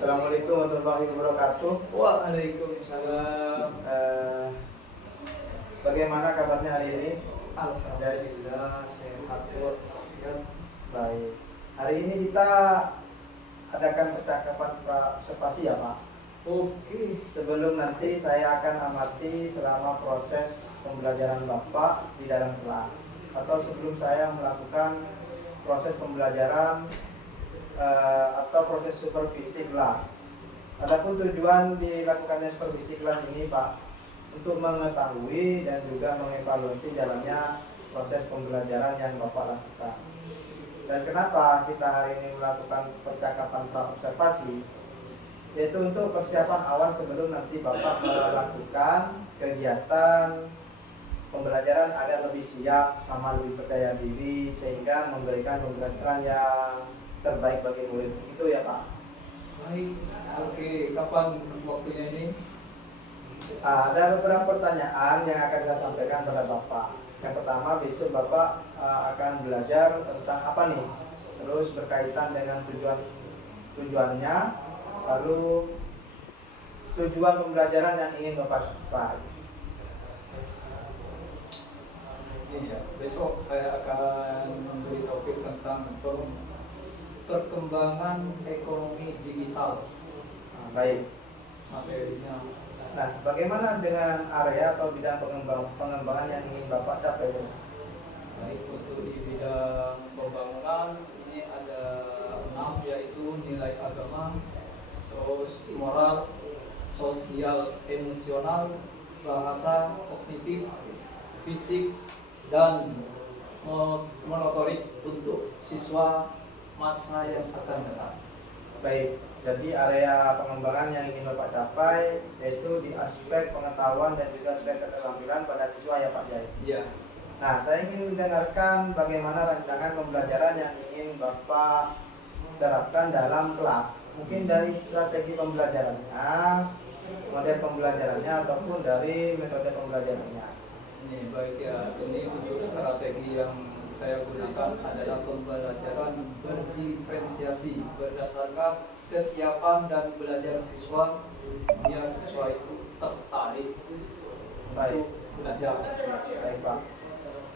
Assalamualaikum warahmatullahi wabarakatuh. Waalaikumsalam. Bagaimana kabarnya hari ini? Alhamdulillah sehat walafiat. Baik. Hari ini kita adakan percakapan observasi ya Pak. Oke. Sebelum nanti saya akan amati selama proses pembelajaran Bapak di dalam kelas, atau sebelum saya melakukan proses pembelajaran atau proses supervisi kelas. Adapun tujuan dilakukannya supervisi kelas ini Pak, untuk mengetahui dan juga mengevaluasi jalannya proses pembelajaran yang Bapak lakukan. Dan kenapa kita hari ini melakukan percakapan pra-observasi? Yaitu untuk persiapan awal sebelum nanti Bapak melakukan kegiatan pembelajaran agar lebih siap sama lebih percaya diri, sehingga memberikan pembelajaran yang terbaik bagi murid. Itu ya Pak. Baik. Oke. Kapan waktunya ini? Ada beberapa pertanyaan yang akan saya sampaikan pada Bapak. Yang pertama, besok Bapak akan belajar tentang apa nih? Terus berkaitan dengan tujuannya, lalu tujuan pembelajaran yang ingin Bapak capai. Iya. Besok saya akan memberi topik tentang perkembangan ekonomi digital. Baik. Materinya. Nah, bagaimana dengan area atau bidang pengembangan yang ingin Bapak capai? Baik, untuk di bidang pembangunan ini ada 6, yaitu nilai agama, terus moral, sosial, emosional, bahasa, kognitif, fisik, dan motorik untuk siswa masa yang akan datang. Baik, jadi area pengembangan yang ingin Bapak capai yaitu di aspek pengetahuan dan juga aspek keterampilan pada siswa ya Pak Jai. Iya. Nah, saya ingin mendengarkan bagaimana rancangan pembelajaran yang ingin Bapak terapkan dalam kelas. Mungkin dari strategi pembelajarannya, model pembelajarannya, ataupun dari metode pembelajarannya. Ini baik ya, ini untuk strategi yang saya gunakan adalah pembelajaran berdiferensiasi berdasarkan kesiapan dan belajar siswa, biar siswa itu tertarik untuk belajar. Baik Pak.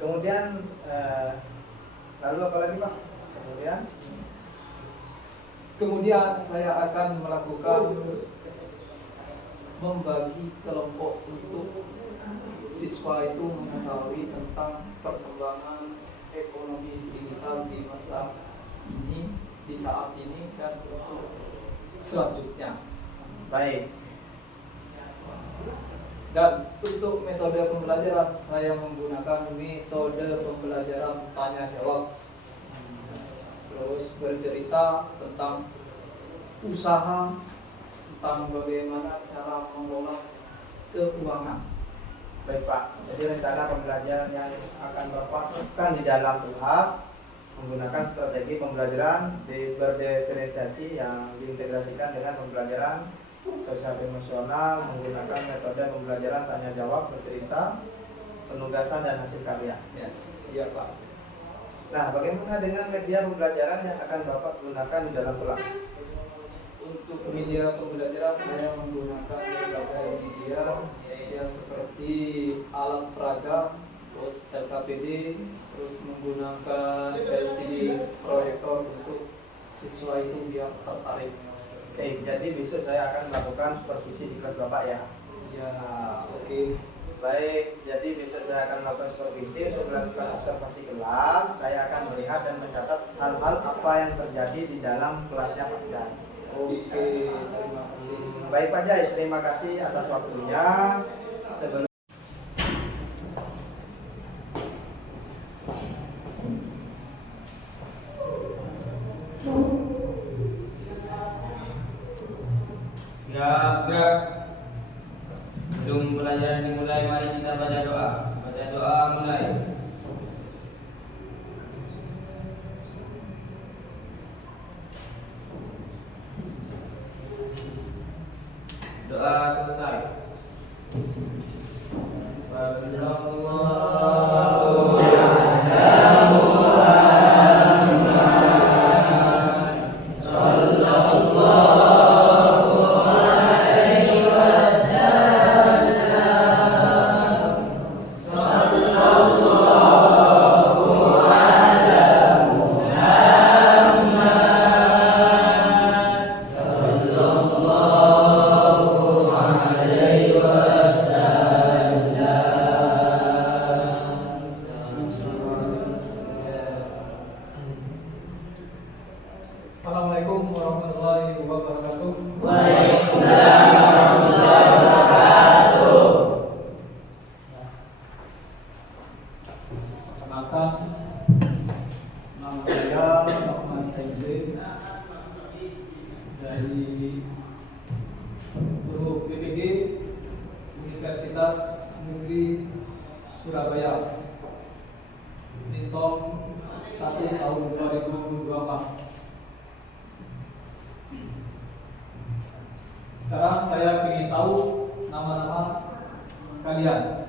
Kemudian lalu apa lagi Pak? Kemudian saya akan melakukan membagi kelompok untuk siswa itu mengetahui tentang perkembangan ekonomi digital di masa ini, di saat ini, dan untuk selanjutnya. Baik. Dan untuk metode pembelajaran, saya menggunakan metode pembelajaran tanya jawab. Terus bercerita tentang usaha, tentang bagaimana cara mengelola keuangan. Baik Pak, jadi rencana pembelajaran yang akan Bapak lakukan di dalam kelas menggunakan strategi pembelajaran berdiferensiasi yang diintegrasikan dengan pembelajaran sosial emosional, menggunakan metode pembelajaran tanya jawab, bercerita, penugasan, dan hasil karya. Ya, iya Pak. Nah, bagaimana dengan media pembelajaran yang akan Bapak gunakan di dalam kelas? Untuk media pembelajaran saya menggunakan berbagai media, ya seperti alat peraga, terus LKPD, terus menggunakan LCD proyektor untuk siswa itu biar tertarik. Oke, jadi besok saya akan melakukan supervisi di kelas Bapak ya. Ya, oke. Baik, jadi besok saya akan melakukan supervisi untuk melakukan observasi kelas. Saya akan melihat dan mencatat hal-hal apa yang terjadi di dalam kelasnya Pak Jai. Oke, terima kasih. Baik Pak Jai, terima kasih atas waktunya. Sebelum gerak. Sebelum pelajaran dimulai, mari kita baca doa. Baca doa mulai. Doa selesai. Sallallahu ala Muhammad. Sallallahu warahmatullahi wabarakatuh. Waalaikumsalam warahmatullahi wabarakatuh. Perkenalkan, nama saya Muhammad Saidin dari Guru PPG Universitas Negeri Surabaya. Nitom 1 tahun 2024. Sekarang saya ingin tahu nama-nama kalian.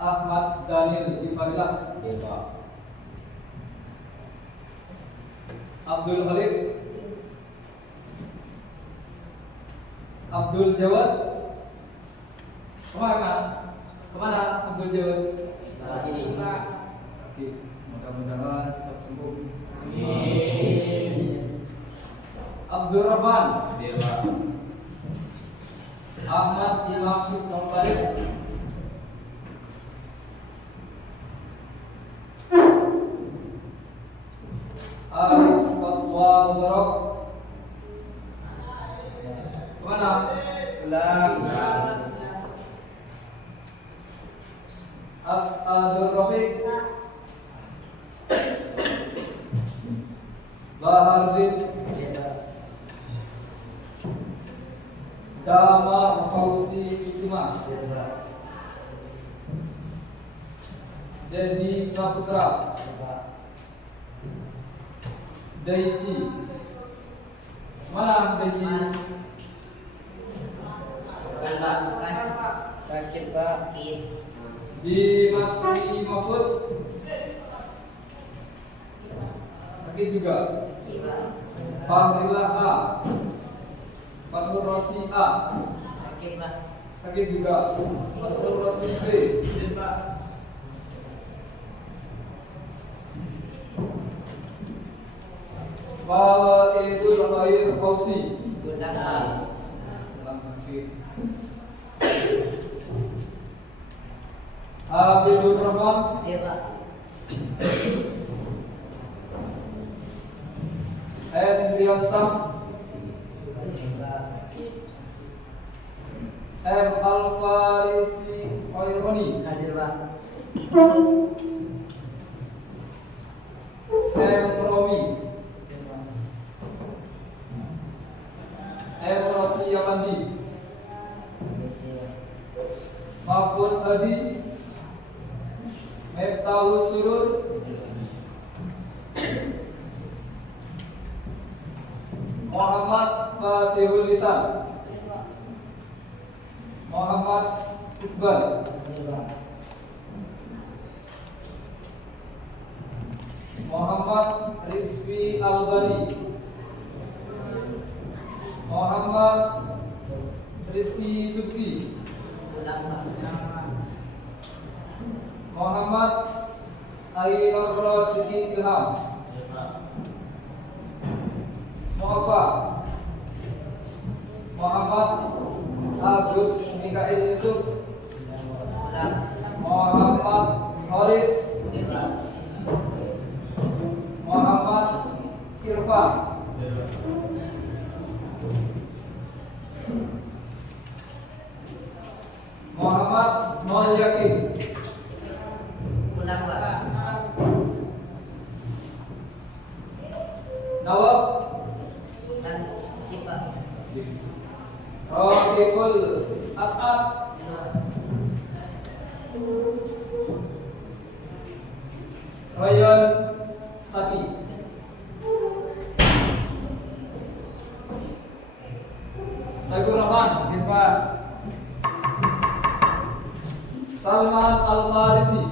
Ahmad Daniel Ifadilah. Abdul Khalid. Abdul Jawad. Kemana? Kemana Abdul Jawad? Salah ini. Oke, mudah-mudahan cepat sembuh. Amin. Abdul Rahman. Dewa. Ahmad Imam Ibn Khalid. Arif Fatwa Mubarak. Kemana? As'adur Rafiq. Bahardin. Damar Fauzi Kusuma. Dedi Saputra. Daichi. Mana Daichi? Bukan Pak. Sakit Pak. Di Masri Mahfud. Sakit juga. Fahrillah A. Fathur Rosi A. Sakit Pak. Sakit juga. Fathur Rosi B. Fathul Khair Fauzi. Gudang Pak. Sakit. Abdul Rahman. Iya Pak. Hendrian Sam. M. Alfarisi Khaironi. Hadir Pak. M. Romi. M. Rosi Yamandi. Mahfud Hadi. Miftahul Surur. Muhammad Fasihul Lisan. Muhammad Iqbal. Muhammad Rizvi Albani. Muhammad Rizki Sukti. Muhammad Ainur Siti Ilham. Muhammad Muhammad Agus Mikael Yusuf. Muhammad Horis. Muhammad Irfan. Muhammad Nol Yakin. Nawab Rafiqul As'ad. Ryan Saki. Saifur Rahman. Salman Al-Farisi.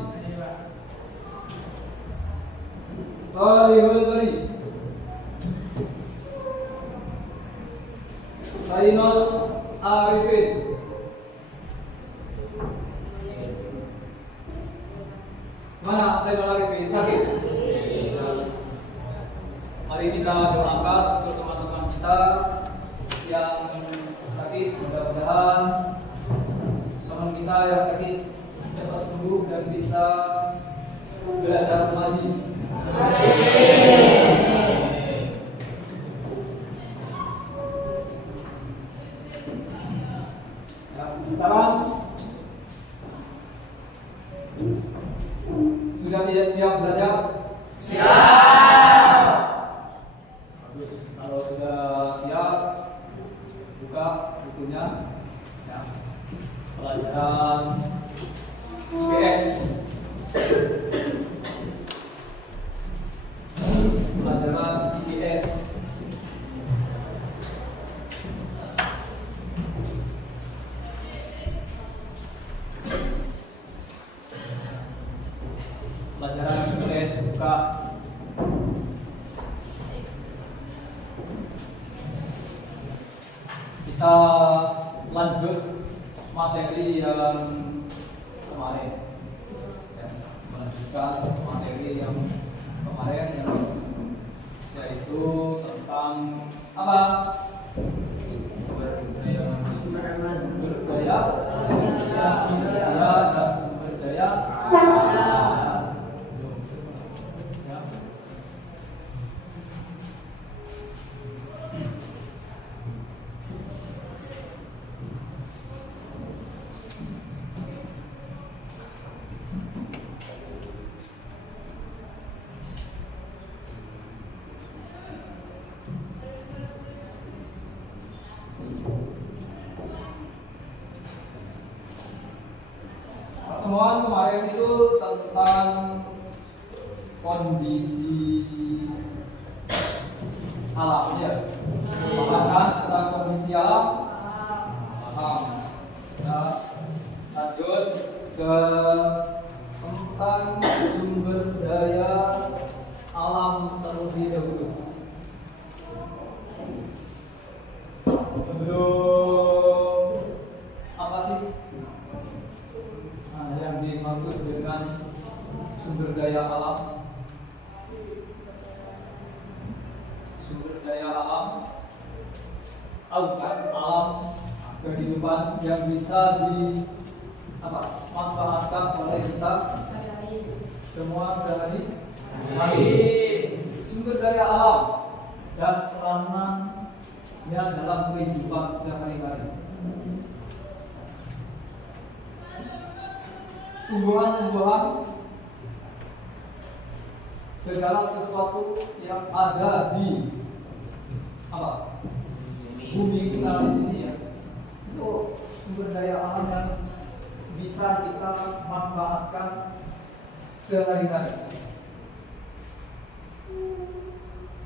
Salihul Bari. Sainul Arifin. Mana Sainul Arifin? Sakit. Mari kita doakan untuk teman-teman kita yang sakit, mudah-mudahan teman kita yang sakit sanggup dan bisa belajar lagi. Ya, sekarang sudah tidak siap belajar? Siap. Bagus. Kalau sudah siap, buka bukunya. Ya. Pelajaran IPS. Pelajaran IPS. Pelajaran IPS buka. Kita lanjut materi yang kemarin. Ya, melanjutkan materi yang kemarin yaitu tentang apa? Sumber daya manusia dan sumber daya alam. Ya. Pertemuan kemarin itu tentang kondisi alam ya. Bahkan tentang kondisi alam. Paham. Nah, lanjut ke tentang sumber daya alam terlebih dahulu. Sebelum apa sih? Nah, yang dimaksud dengan sumber daya alam? Sumber daya alam, tahu kan? Alam kehidupan yang bisa manfaatkan oleh kita semua sehari-hari. Sumber daya alam dan peranannya dalam kehidupan sehari-hari. Tumbuhan-tumbuhan, segala sesuatu yang ada di bumi kita di sini ya, itu sumber daya alam yang bisa kita manfaatkan sehari-hari,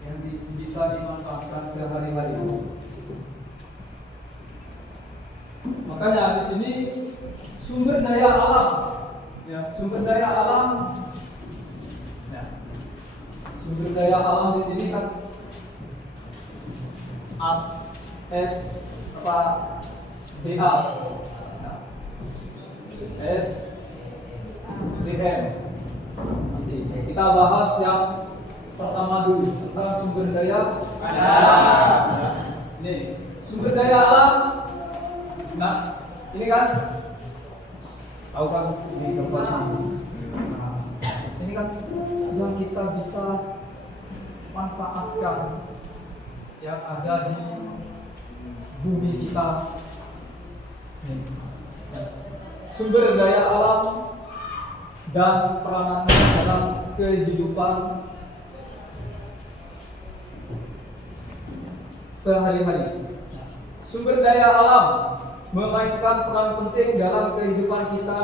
yang bisa dimanfaatkan sehari-hari. Makanya di sini sumber daya alam. Ya, sumber daya alam. Ya. Sumber daya alam di sini kan SDA. SDM. Nanti kita bahas yang pertama dulu tentang sumber daya alam. Ini sumber daya alam. Nah, ini kan tahu kan ini gambar ini. Nah, ini kan yang kita bisa manfaatkan yang ada di bumi kita. Nih. Sumber daya alam dan peranan dalam kehidupan sehari-hari. Sumber daya alam memainkan peran penting dalam kehidupan kita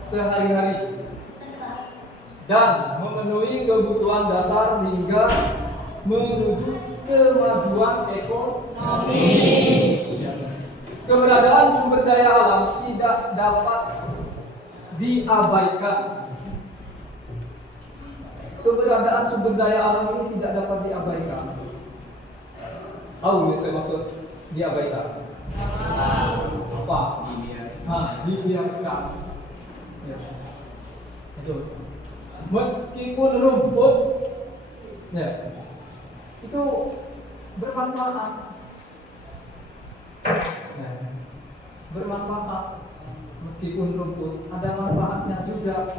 sehari-hari dan memenuhi kebutuhan dasar hingga menuju kemajuan ekonomi. Keberadaan sumber daya alam tidak dapat diabaikan. Keberadaan sumber daya alam ini tidak dapat diabaikan. Tahu ya saya maksud diabaikan? Apa? Dibiarkan. Ya. Itu. Meskipun rumput, ya, itu bermanfaat. Ya. Bermanfaat. Meskipun rumput ada manfaatnya, tidak.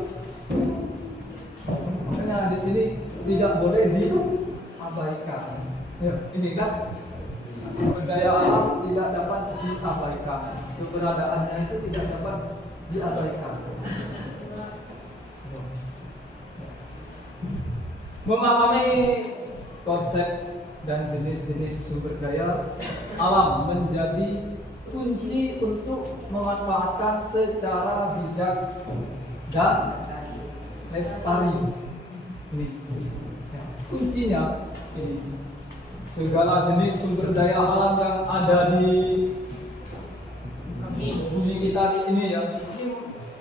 Makanya di sini tidak boleh diabaikan. Ya, ini kan sumber daya alam tidak dapat diabaikan. Keberadaannya itu tidak dapat diabaikan. Memahami konsep dan jenis-jenis sumber daya alam menjadi kunci untuk memanfaatkan secara bijak dan lestari. Ini kuncinya. Ini segala jenis sumber daya alam yang ada di bumi kita di sini ya, ini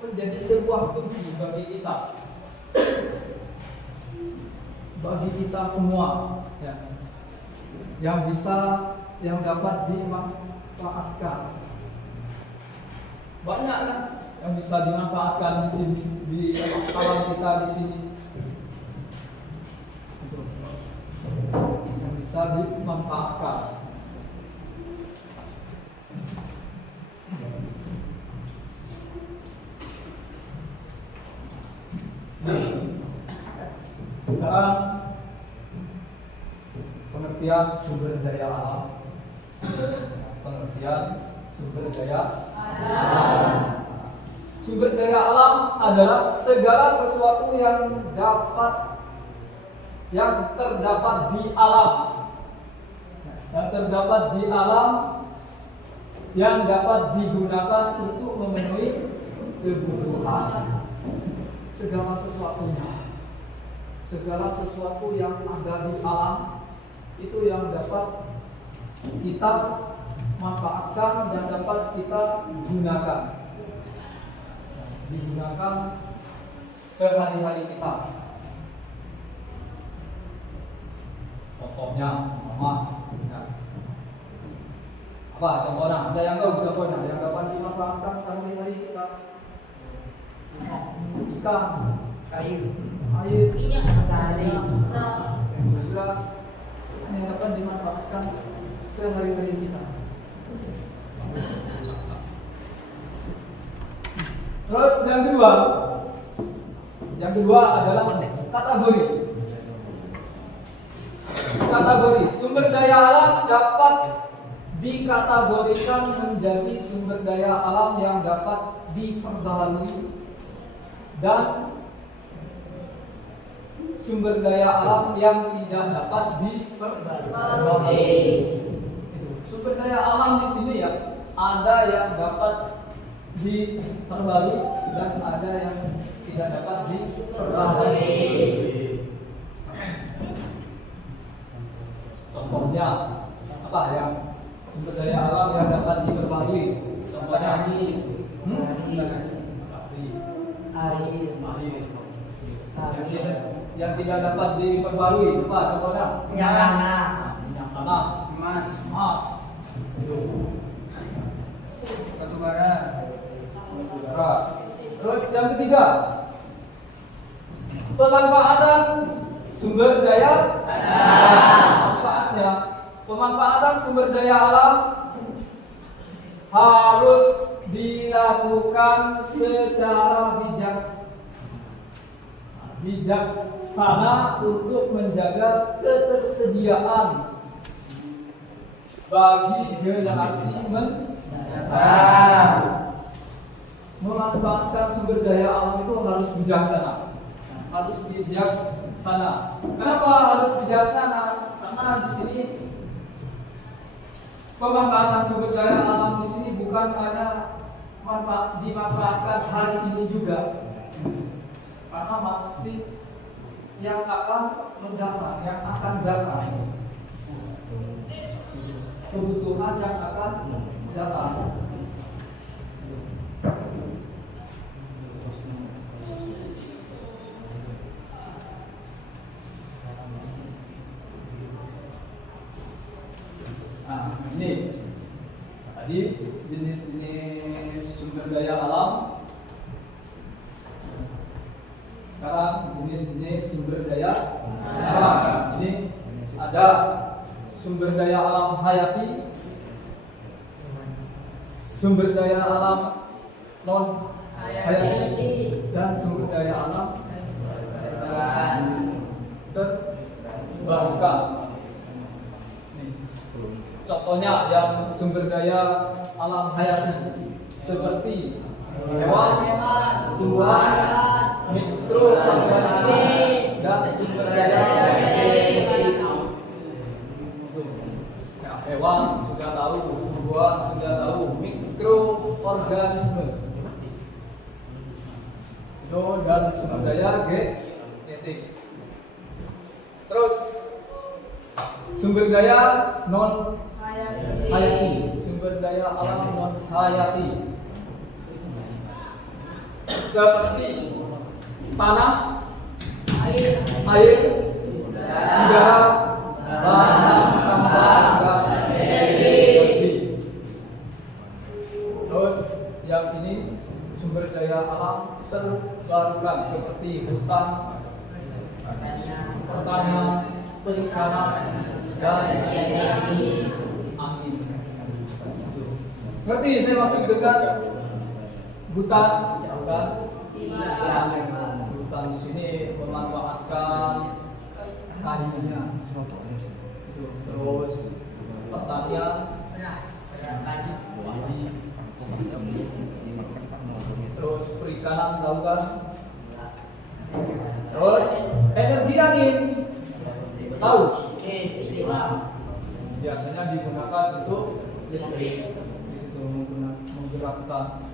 menjadi sebuah kunci bagi kita. Bagi kita semua ya, yang dapat dimanfaatkan. Banyak kan yang bisa dimanfaatkan di sini, di alam kita di sini, yang bisa dimanfaatkan. Sekarang pengertian sumber daya alam. Pengertian sumber daya alam. Sumber daya alam adalah segala sesuatu yang terdapat di alam. Yang terdapat di alam yang dapat digunakan untuk memenuhi kebutuhan segala sesuatunya. Segala sesuatu yang ada di alam itu yang dapat kita manfaatkan dan dapat kita gunakan, digunakan sehari-hari kita. Contohnya, apa contohnya? Ada yang tahu contohnya yang dapat dimanfaatkan sehari-hari kita? Ikan, air, gelas, yang dapat dimanfaatkan sehari-hari kita. Terus yang kedua adalah kategori. Kategori sumber daya alam dapat dikategorikan menjadi sumber daya alam yang dapat diperbaharui dan sumber daya alam yang tidak dapat diperbarui. Sumber daya alam di sini ya, ada yang dapat diperbarui dan ada yang tidak dapat diperbarui. Contohnya apa yang sumber daya alam yang dapat diperbarui? Contohnya air. Yang tidak dapat diperbarui apa contohnya? Minyak tanah, emas, batu bara. Terus yang ketiga, pemanfaatan sumber daya alam. Pemanfaatan sumber daya alam harus dilakukan secara bijaksana untuk menjaga ketersediaan bagi generasi mendatang. Memanfaatkan sumber daya alam itu harus bijaksana. Kenapa harus bijaksana? Karena di sini pemanfaatan sumber daya alam di sini bukan hanya dimanfaatkan hari ini juga, karena masih yang akan mendatang, yang akan datang, kebutuhan yang akan datang. Nah, ini tadi jenis-jenis sumber daya alam. Sekarang jenis-jenis sumber daya alam. Ini ada sumber daya alam hayati, sumber daya alam non hayati, dan sumber Contohnya yang sumber daya alam hayati seperti hewan, tumbuhan, mikroorganisme, dan sumber daya genetik. Ya, hewan sudah tahu, tumbuhan sudah tahu, mikroorganisme itu dan sumber daya genetik. Terus sumber daya non hayati, sumber daya alam non hayati seperti tanah, air, udara, bahan tambang, dan energi. Terus yang ini sumber daya alam terbarukan seperti hutan, pertanian, perikanan, dan energi angin. Ngerti saya maksud dengan hutan? Hutan di sini memanfaatkan kayunya. Terus pertanian, padi. Terus perikanan, lautan. Terus energi angin. Tahu? Biasanya digunakan untuk listrik. Di situ menggerakkan.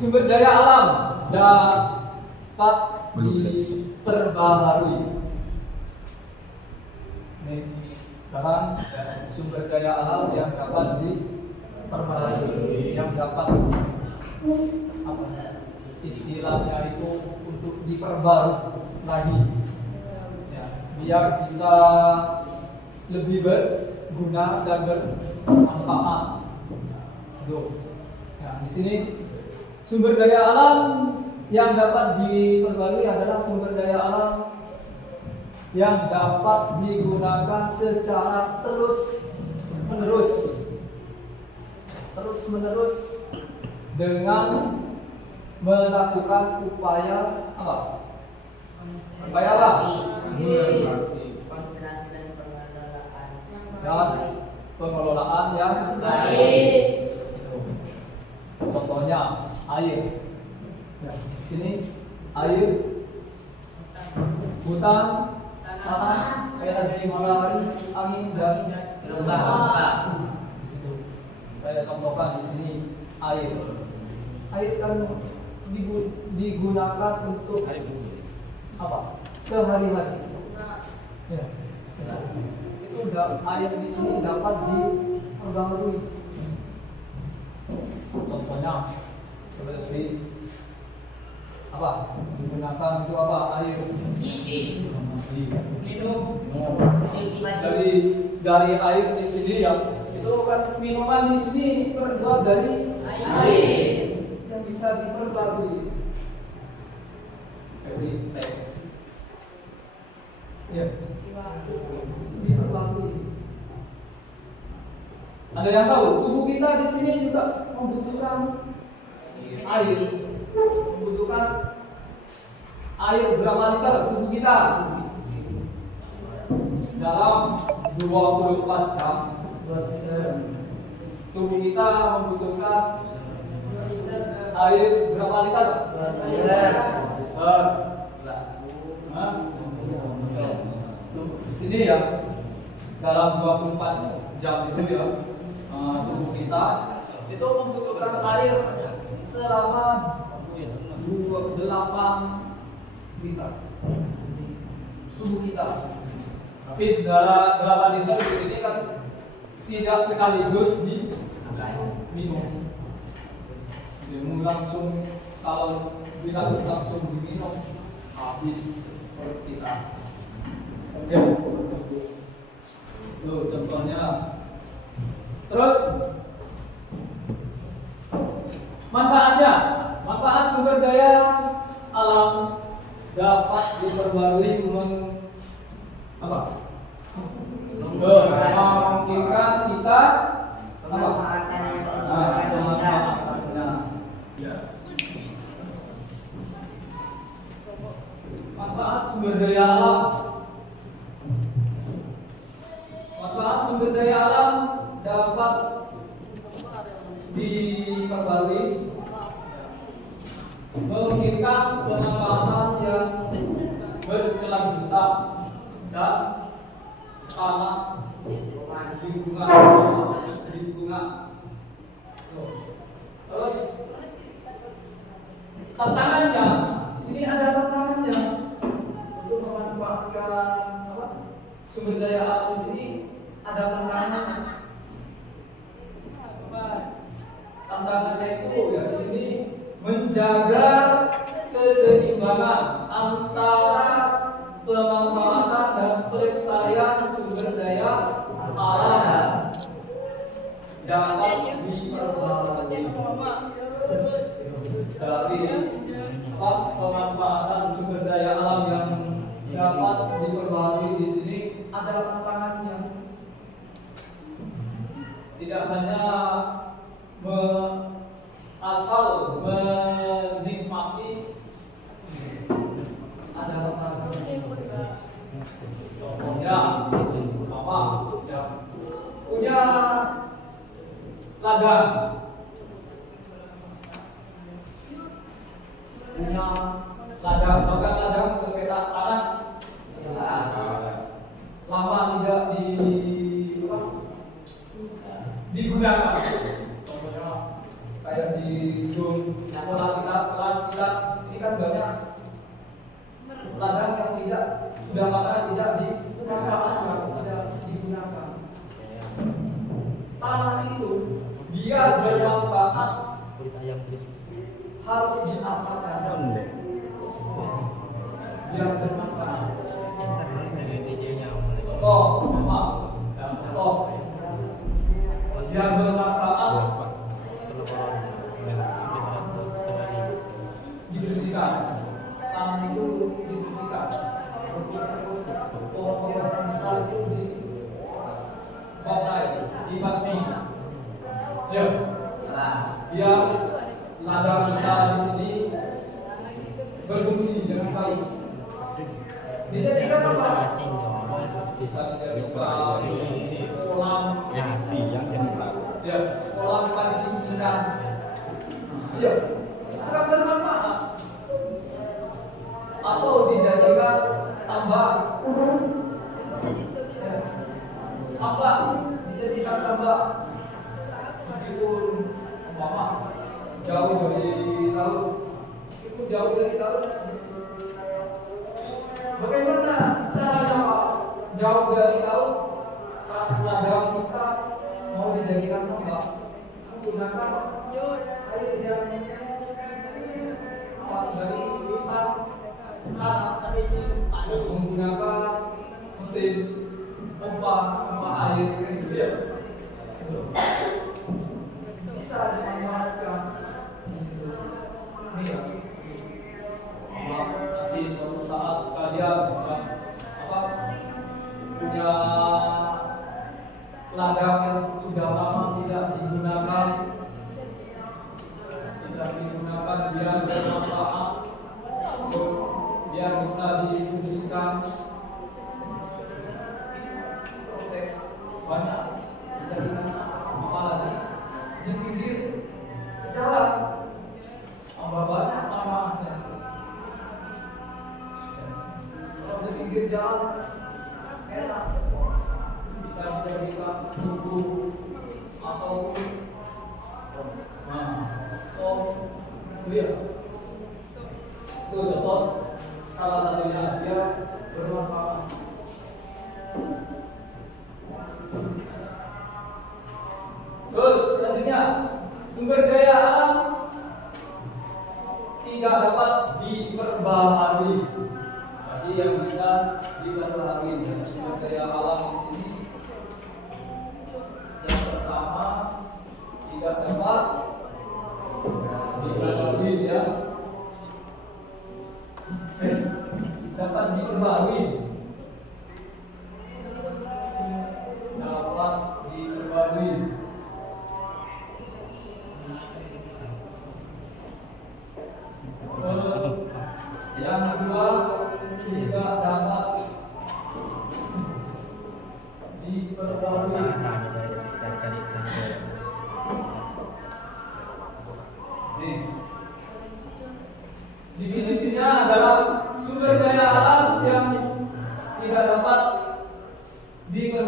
Sumber daya alam dapat diperbaharui. Nih, sekarang sumber daya alam yang dapat diperbaharui, yang dapat apa? Istilahnya itu untuk diperbarui lagi, ya, biar bisa lebih berguna dan bermanfaat. Tuh, ya, di sini sumber daya alam yang dapat diperbarui adalah sumber daya alam yang dapat digunakan secara terus menerus dengan melakukan upaya apa? Upaya apa? Dan pengelolaan yang baik. Contohnya air. Ya, di sini air, hutan, tanah, energi matahari, angin, dan gelombang. Saya contohkan di sini air. Air kan digunakan untuk apa? Sehari-hari. Ya. Itu air di sini dapat diperbaharui. Contohnya seperti apa? Digunakan untuk apa? Air minum. Dari air di sini ya, itu kan minuman di sini terbuat dari air yang bisa diperbarui. Seperti teh. Ya, diperbarui. Ada yang tahu? Tubuh kita di sini juga membutuhkan air. Membutuhkan air berapa liter tubuh kita? Dalam 24 jam tubuh kita membutuhkan air berapa liter? 2 liter. Di sini ya, dalam 24 jam itu ya, tubuh kita itu membutuhkan air selama 28 liter. Tubuh kita. Tapi 8 liter di sini kan tidak sekaligus diminum. Diminum langsung, kalau bila langsung diminum habis perut kita. Oke. Tuh contohnya. Terus manfaatnya, manfaat sumber daya alam dapat diperbarui memungkinkan kita memanfaatkannya. tanah, lingkungan. Terus tantangannya, di sini ada tantangannya untuk memanfaatkan sumber daya alam di sini ada tantangannya. Tantangannya itu ya di sini menjaga keseimbangan antara pemanfaatan dan pelestarian sumber daya alam dapat diperbarui dari pemanfaatan sumber daya alam yang dapat diperbarui di sini ada tantangannya. Tidak hanya asal menikmati, ada tantangannya. Contohnya apa? Ya, punya ladang, bahkan ladang sepetak tanah lama tidak digunakan. Contohnya kayak di sekolah kita, kelas kita, ini kan banyak ladang yang sudah lama tidak digunakan. Tanah itu biar bermanfaat harus diapakan? Biar bermanfaat. Biar bermanfaat dibersihkan. Tanah itu dibersihkan. Pohon-pohon besar itu dipakai, dibasmi. Ya, biar ladang kita di sini berfungsi dengan baik. Dijadikan apa? Bisa dijadikan kolam, ya, kolam pancing ikan. Ya, sangat bermanfaat. Atau dijadikan tambak. Ya. Tambak dijadikan tambak. Meskipun jauh dari laut, itu jauh dari laut. Bagaimana caranya Pak? Jauh dari laut, ladang kita mau dijadikan tambak, menggunakan air yang dari tanah, menggunakan mesin pompa air ya. Bisa dimanfaatkan. Ini ya. Nanti suatu saat kalian punya ladang yang sudah lama tidak digunakan, biar bermanfaat, terus biar bisa difungsikan. Proses banyak dijadikan apa lagi di pinggir jalan, tambah banyak manfaatnya. Kalau di pinggir jalan enak, bisa dijadikan buku atau lihat itu contoh salah satunya dia bermanfaat. Terus selanjutnya sumber daya alam tidak dapat diperbaharui. Jadi yang bisa diperbaharui sumber daya alam di sini yang pertama tidak dapat diperbaharui ya. Dapat diperbaharui. Dapat diperbaharui. Terus yang kedua juga dapat diperbaharui. Definisinya adalah sumber daya alam yang tidak dapat diperbaharui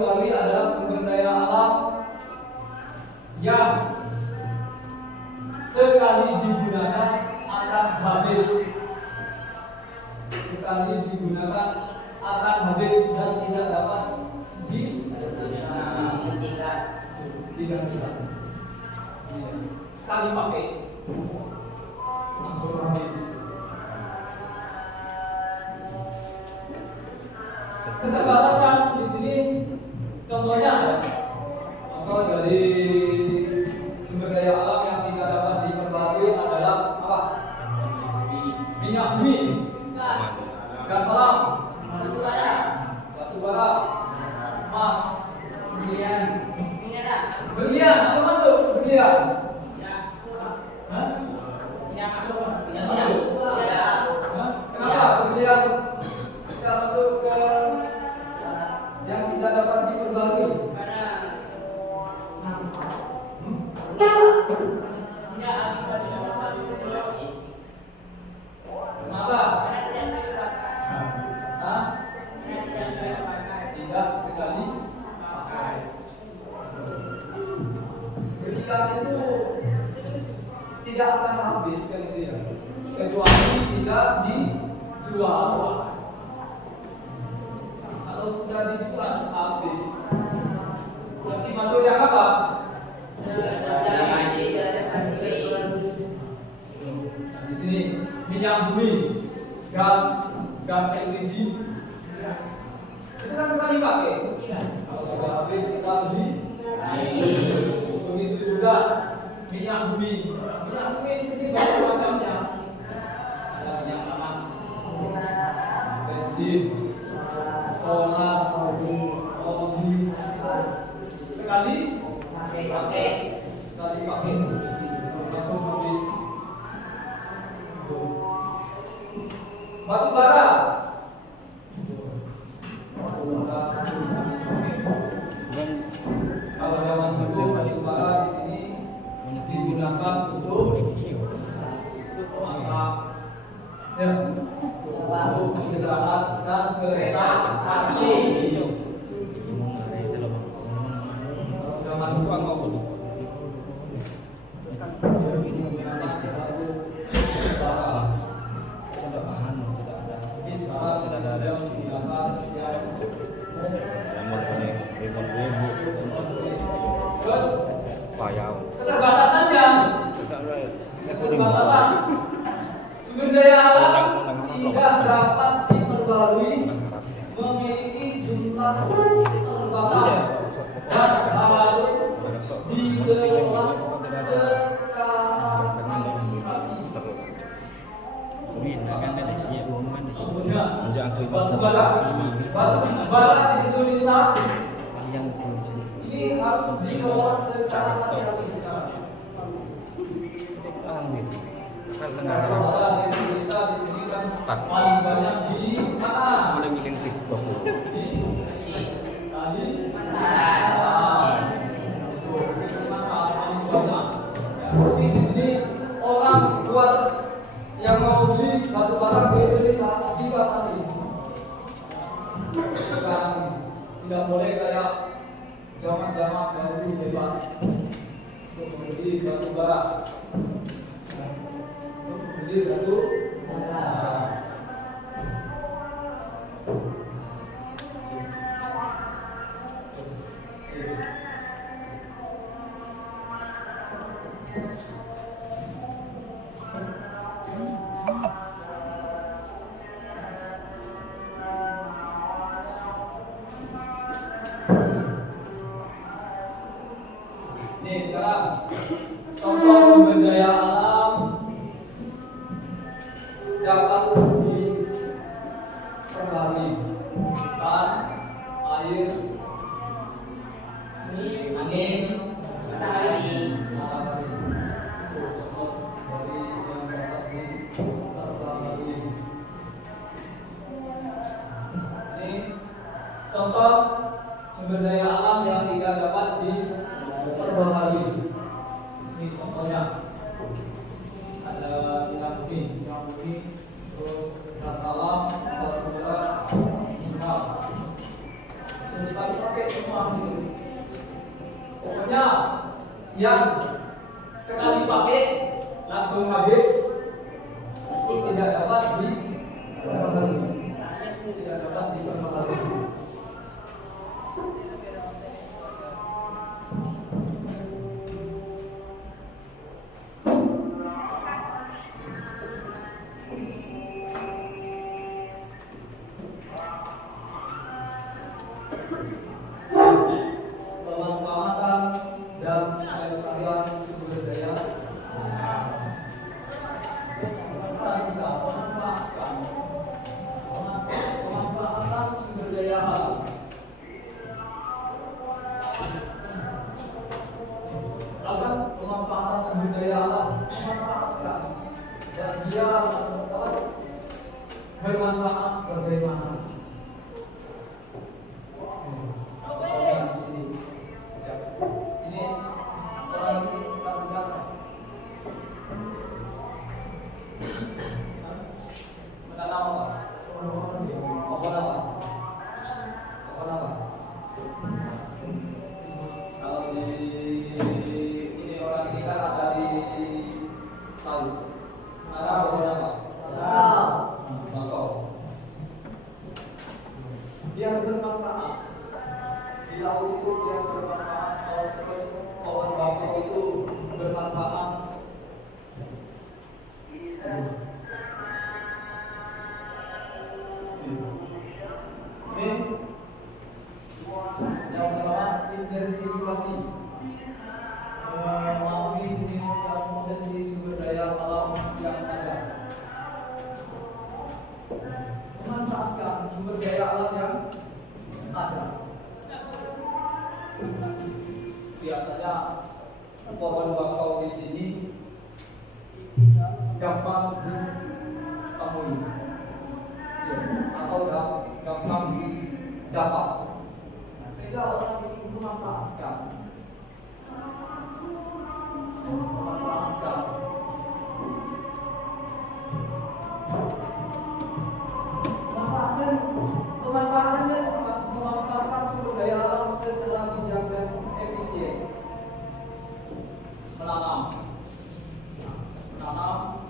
tidak dapat digantikan. Sekali pakai langsung habis. Keterbatasan di sini contohnya ada. Contoh dari sumber daya alam yang tidak dapat diperbarui adalah apa? Minyak bumi, gas alam, batu bara, emas, berlian, apa masuk berlian? Hah? Kenapa berlian tidak masuk ke yang tidak dapat diperbarui? Kenapa? Hah? Tidak sekali pakai. Berlian itu tidak akan habis kan itu ya, kecuali tidak dijual. Kalau sudah dijual habis. Berarti masuk yang apa? Di sini minyak bumi, gas LPG. Itu kan sekali pakai. Kalau sudah habis kita beli. Begitu juga minyak bumi. Minyak bumi di sini banyak macamnya. Ada minyak tanah, bensin, solar, oli. Sekali pakai, langsung habis. Batu bara. Kalau zaman dulu batu bara di sini digunakan untuk masak, ya, untuk istirahat dan kereta api. Zaman dulu ngomong. Keterbatasannya, sumber daya alam tidak dapat diperbarui, memiliki jumlah terbatas dan harus dikelola secara hati-hati. Batu bara di Indonesia ini harus dikelola secara hati-hati. Batu bara di Indonesia di sini kan paling banyak di mana? Di tapi di sini orang buat yang mau beli batu bara di Indonesia dibatasi. Sekarang tidak boleh kayak zaman-zaman dahulu bebas untuk membeli batu bara. Untuk membeli batu bara. Nih sekarang contoh sumber daya alam dapat diperbarui kan air, angin, matahari. Ini contoh sumber daya alam yang tidak dapat diperbarui. Ini contohnya ada minyak bumi, terus gas alam, batu bara, mineral. Terus sekali pakai semua gitu. Pokoknya yang sekali pakai langsung habis pasti tidak dapat diperbarui. Tidak dapat diperbarui. pemanfaatan dan pelestarian sumber daya. Kita pemanfaatan sumber daya alam. Agar pemanfaatan sumber daya alam memanfaatkan dan dia bermanfaat bagaimana? Ini orang ini lakukan menanam apa? Pohon apa? Pohon apa? Kalau di ini orang ini kan ada di tahu. Ada pohon apa? Bakau. Dia bermanfaat. Di laut itu dia bermanfaat. Terus pohon bakau itu bermanfaat. Ini yang pertama identifikasi melalui jenis dan potensi sumber daya alam yang ada. Memanfaatkan sumber daya alam yang ada. Biasanya pohon bakau di sini gampang ditemui, ya, atau gampang didapat. Nah, sehingga orang ini memanfaatkan memanfaatkan sumber daya alam secara bijak dan efisien. Menanam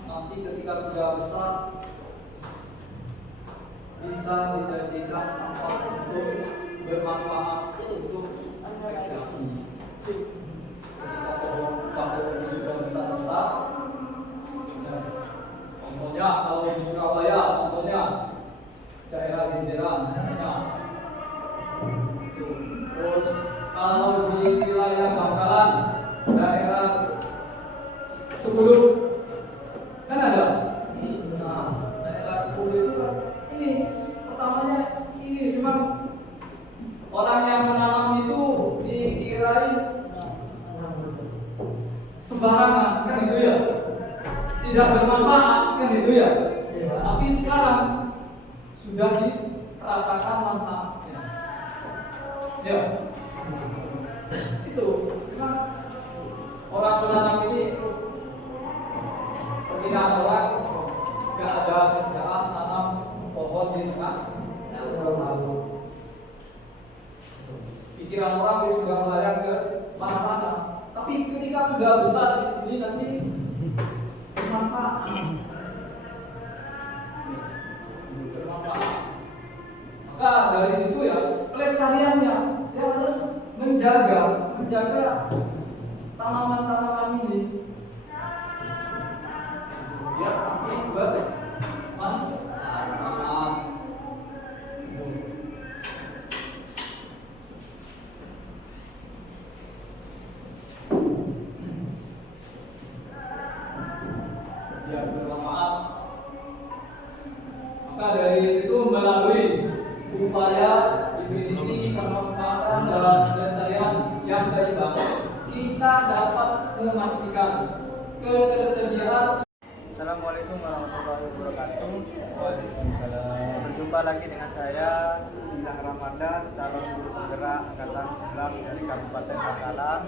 nanti ketika sudah besar bisa dijadikan tempat untuk bermanfaat untuk rekreasi. Ketika pohon bakau ini sudah besar, contohnya kalau di Surabaya, contohnya daerah Genjeran, terus kalau di wilayah Bangkalan, daerah Sepuluh kan ada. Nah, daerah Sepuluh itu kan ini pertamanya ini cuma orang yang menanam itu dikirain sembarangan kan gitu ya, tidak bermanfaat kan gitu ya. Tapi sekarang sudah dirasakan manfaatnya. Ya, itu kan orang menanam ini perkiraan orang gak ada kerjaan tanam pohon di tengah lalu. Pikiran orang itu sudah melayang ke mana-mana. Tapi ketika sudah besar di sini nanti bermanfaat. Maka dari situ ya pelestariannya dia harus menjaga tanaman-tanaman ini. Ya, nanti buat manfaat. Ya, bermanfaat. Maka dari situ melalui upaya definisi pemanfaatan dan pelestarian yang seimbang, kita dapat memastikan ketersediaan. Assalamualaikum warahmatullahi wabarakatuh. Waalaikumsalam. Berjumpa lagi dengan saya Gilang Ramadan, calon guru penggerak angkatan 11 dari Kabupaten Bangkalan.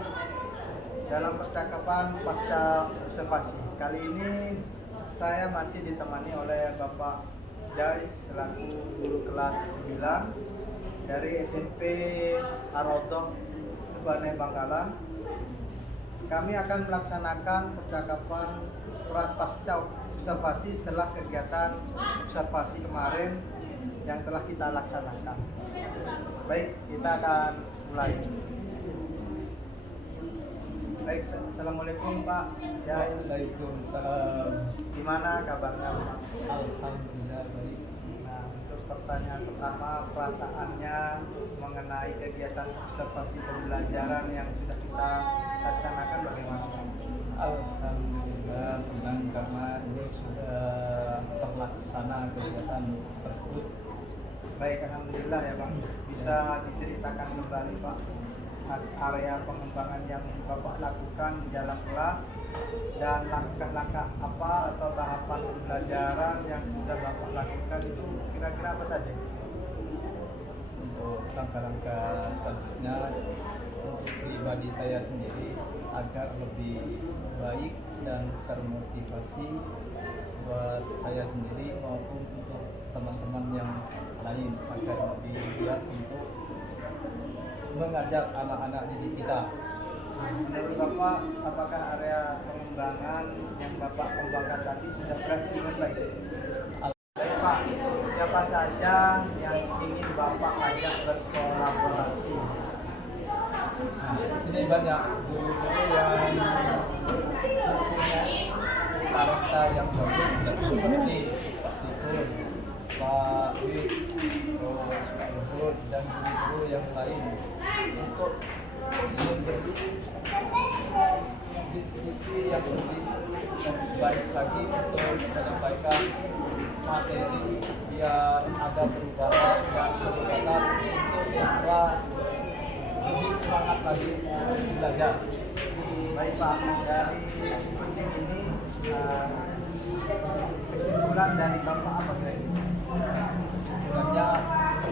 Dalam percakapan pasca observasi kali ini saya masih ditemani oleh Bapak Jai selaku guru kelas 9 dari SMP Ar-Raudhah Sebanai Bangkalan. Kami akan melaksanakan percakapan pasca observasi setelah kegiatan observasi kemarin yang telah kita laksanakan. Baik, kita akan mulai. Baik, assalamualaikum Pak Jai. Waalaikumsalam. Gimana kabarnya Pak? Alhamdulillah baik. Nah, untuk pertanyaan pertama, perasaannya mengenai mengenai kegiatan observasi pembelajaran yang sudah kita laksanakan bagaimana Pak? Alhamdulillah senang karena ini sudah terlaksana kegiatan tersebut. Baik, alhamdulillah ya Pak. Bisa diceritakan kembali Pak area pengembangan yang Bapak lakukan di dalam kelas dan langkah-langkah apa atau tahapan pembelajaran yang sudah Bapak lakukan itu kira-kira apa saja? Untuk langkah-langkah selanjutnya untuk pribadi saya sendiri agar lebih baik dan termotivasi buat saya sendiri maupun untuk teman-teman yang lain agar lebih giat untuk mengajar anak-anak didik kita. Menurut Bapak, apakah area pengembangan yang Bapak kembangkan tadi sudah berhasil dengan baik? Baik Pak, siapa saja yang ingin Bapak ajak berkolaborasi? Nah, di sini banyak guru-guru yang mempunyai karsa yang bagus seperti Sikun, Pak Wid, terus Pak Luhut, dan guru-guru yang lain untuk memberi diskusi yang lebih baik lagi untuk menyampaikan materi biar ada perubahan dan peningkatan untuk siswa lebih semangat lagi belajar. Baik Pak, dari kucing ini kesimpulan dari Bapak apa saja? Sebenarnya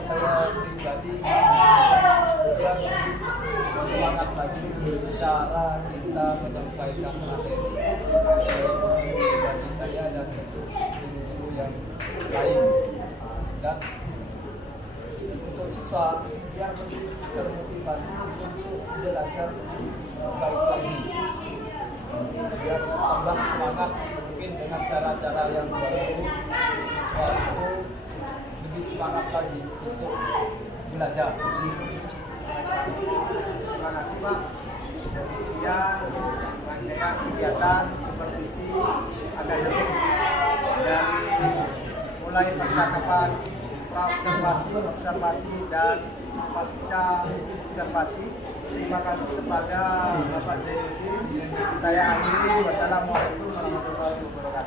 saya pribadi biar semangat lagi cara kita menyampaikan materi bagi saya dan guru-guru yang lain, dan untuk siswa biar lebih termotivasi untuk belajar baik lagi, biar tambah semangat mungkin dengan cara-cara yang baru siswa itu lebih semangat lagi untuk belajar. Terima kasih Pak. Dari sekian rangkaian kegiatan supervisi akademik dari mulai percakapan observasi dan pasca observasi. Terima kasih kepada Bapak Zainuddin. Saya akhiri. Wassalamualaikum warahmatullahi wabarakatuh.